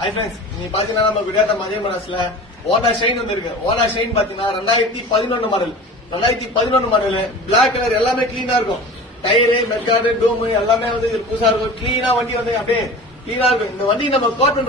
Hi friends, நீ பாத்தீங்கன்னா நம்ம விடாத மதிய மனசுல ஓனா ஷைன் வந்திருக்கு. ஓனா ஷைன் பாத்தீங்கன்னா 2011 மாடல். 2011 மாடல் பிளாக் கலர், எல்லாமே கிளீனா இருக்கும். டயரு, மெக்காடு, டூமு எல்லாமே வந்து புதுசா இருக்கும். கிளீனா வண்டி வந்து அப்படியே கிளீனா இருக்கும். இந்த வண்டி நம்ம கோட்